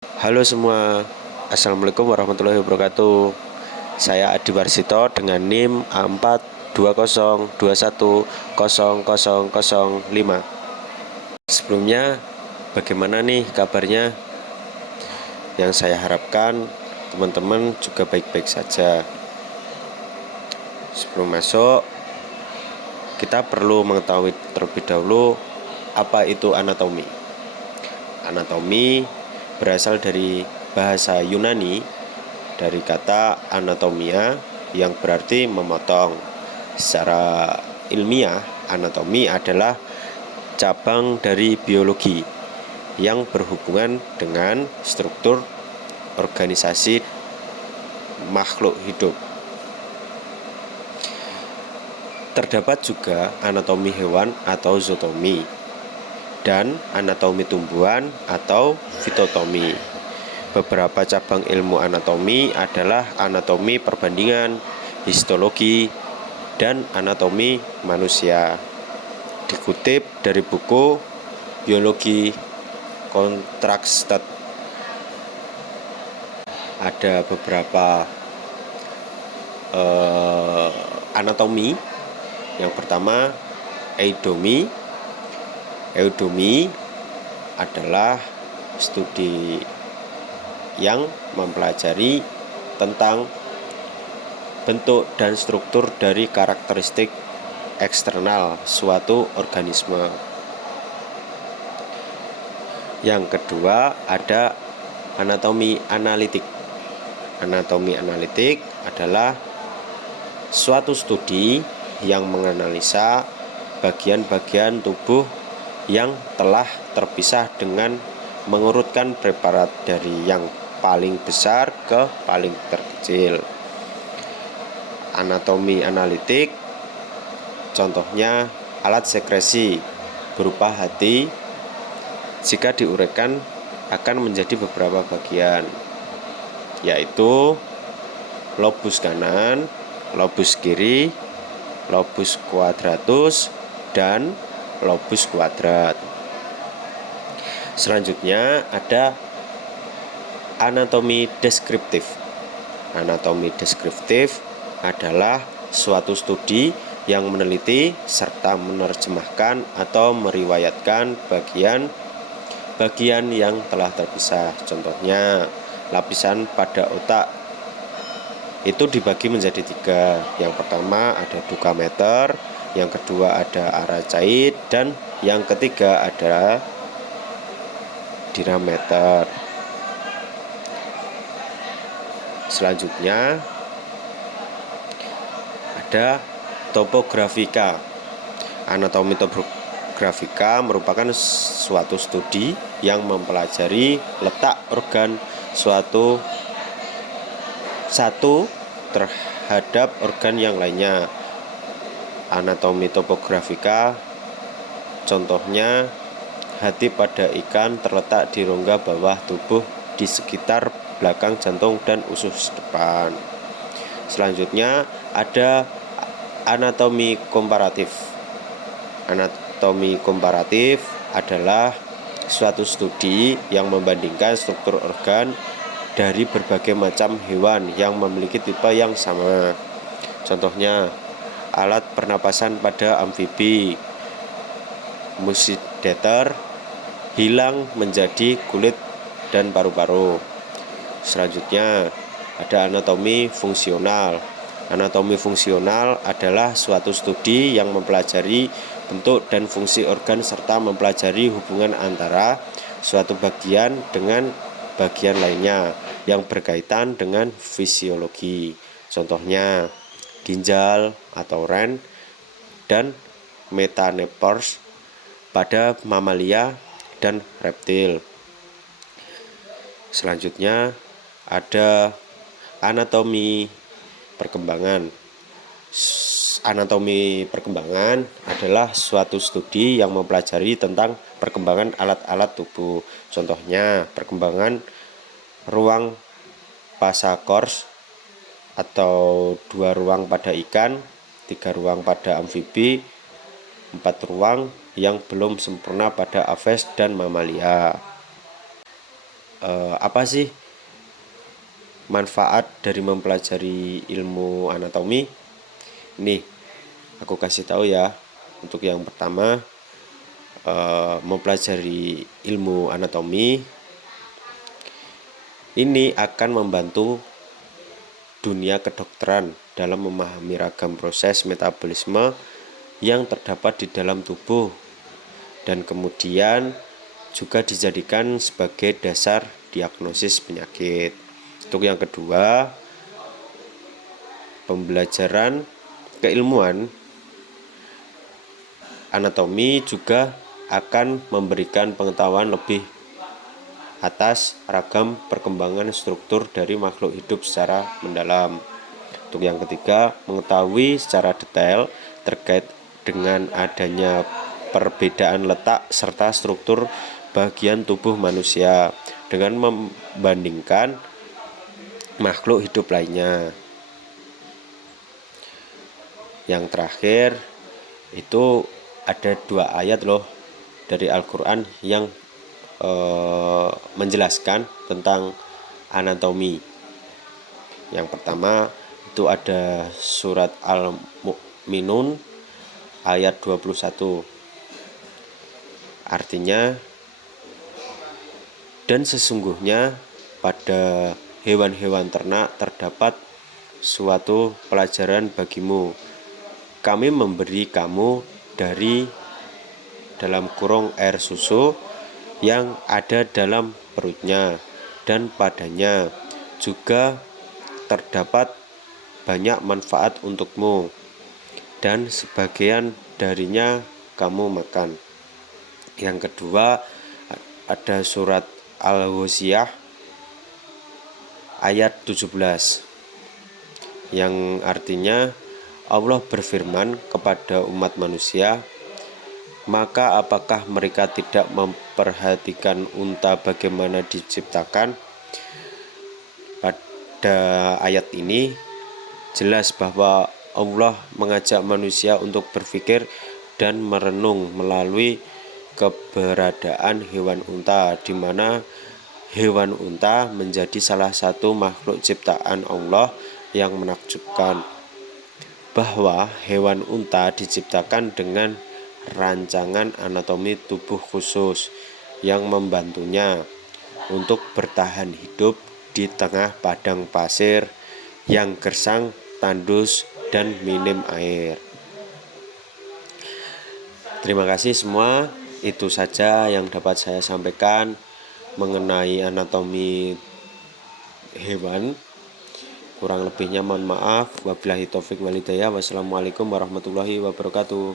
Halo semua, Assalamualaikum warahmatullahi wabarakatuh. Saya Adi Warsito dengan NIM A42021000005. Sebelumnya, bagaimana nih kabarnya? Yang saya harapkan teman-teman juga baik-baik saja. Sebelum masuk, kita perlu mengetahui terlebih dahulu apa itu anatomi. Anatomi berasal dari bahasa Yunani dari kata anatomia yang berarti memotong. Secara ilmiah, anatomi adalah cabang dari biologi yang berhubungan dengan struktur organisasi makhluk hidup. Terdapat juga anatomi hewan atau zootomi dan anatomi tumbuhan atau fitotomi. Beberapa cabang ilmu anatomi adalah anatomi perbandingan, histologi, dan anatomi manusia. Dikutip dari buku Biologi Contrasted, ada beberapa anatomi. Yang pertama, eudomi. Eudomi adalah studi yang mempelajari tentang bentuk dan struktur dari karakteristik eksternal suatu organisme. Yang kedua, ada anatomi analitik. Anatomi analitik adalah suatu studi yang menganalisa bagian-bagian tubuh yang telah terpisah dengan mengurutkan preparat dari yang paling besar ke paling terkecil. Anatomi analitik contohnya alat sekresi berupa hati, jika diuraikan akan menjadi beberapa bagian, yaitu lobus kanan, lobus kiri, lobus quadratus, dan lobus kuadrat. Selanjutnya ada anatomi deskriptif. Anatomi deskriptif adalah suatu studi yang meneliti serta menerjemahkan atau meriwayatkan bagian yang telah terpisah. Contohnya, lapisan pada otak itu dibagi menjadi 3. Yang pertama ada dugameter, yang kedua ada arachait, dan yang ketiga ada dirameter. Selanjutnya ada topografika. Anatomi topografika merupakan suatu studi yang mempelajari letak organ satu terhadap organ yang lainnya. Anatomi topografika contohnya, hati pada ikan terletak di rongga bawah tubuh di sekitar belakang jantung dan usus depan. Selanjutnya ada anatomi komparatif. Anatomi komparatif adalah suatu studi yang membandingkan struktur organ dari berbagai macam hewan yang memiliki tipe yang sama. Contohnya, alat pernapasan pada amfibi, muscidator, hilang menjadi kulit dan paru-paru. Selanjutnya ada anatomi fungsional. Anatomi fungsional adalah suatu studi yang mempelajari bentuk dan fungsi organ serta mempelajari hubungan antara suatu bagian dengan bagian lainnya yang berkaitan dengan fisiologi. Contohnya, ginjal atau ren dan metanepros pada mamalia dan reptil. Selanjutnya ada anatomi perkembangan. Anatomi perkembangan adalah suatu studi yang mempelajari tentang perkembangan alat-alat tubuh. Contohnya, perkembangan ruang pasakors atau 2 ruang pada ikan, 3 ruang pada amfibi, 4 ruang yang belum sempurna pada aves dan mamalia. apa sih manfaat dari mempelajari ilmu anatomi? Nih, aku kasih tahu ya. Untuk yang pertama, mempelajari ilmu anatomi ini akan membantu dunia kedokteran dalam memahami ragam proses metabolisme yang terdapat di dalam tubuh, dan kemudian juga dijadikan sebagai dasar diagnosis penyakit. Untuk yang kedua, pembelajaran keilmuan anatomi juga akan memberikan pengetahuan lebih atas ragam perkembangan struktur dari makhluk hidup secara mendalam. Untuk yang ketiga, mengetahui secara detail terkait dengan adanya perbedaan letak serta struktur bagian tubuh manusia dengan membandingkan makhluk hidup lainnya. Yang terakhir itu ada 2 ayat loh dari Al-Quran yang menjelaskan tentang anatomi. Yang pertama itu ada surat Al-Mu'minun ayat 21. Artinya, dan sesungguhnya pada hewan-hewan ternak terdapat suatu pelajaran bagimu. Kami memberi kamu dari dalam kurung air susu yang ada dalam perutnya, dan padanya juga terdapat banyak manfaat untukmu, dan sebagian darinya kamu makan. Yang kedua ada surat Al-Ghasyiyah ayat 17 yang artinya Allah berfirman kepada umat manusia, maka apakah mereka tidak memperhatikan unta bagaimana diciptakan? Pada ayat ini jelas bahwa Allah mengajak manusia untuk berpikir dan merenung melalui keberadaan hewan unta, di mana hewan unta menjadi salah satu makhluk ciptaan Allah yang menakjubkan. Bahwa hewan unta diciptakan dengan rancangan anatomi tubuh khusus yang membantunya untuk bertahan hidup di tengah padang pasir yang gersang, tandus, dan minim air. Terima kasih semua. Itu saja yang dapat saya sampaikan mengenai anatomi hewan. Kurang lebihnya mohon maaf. Wabillahi taufik walhidayah. Wassalamualaikum warahmatullahi wabarakatuh.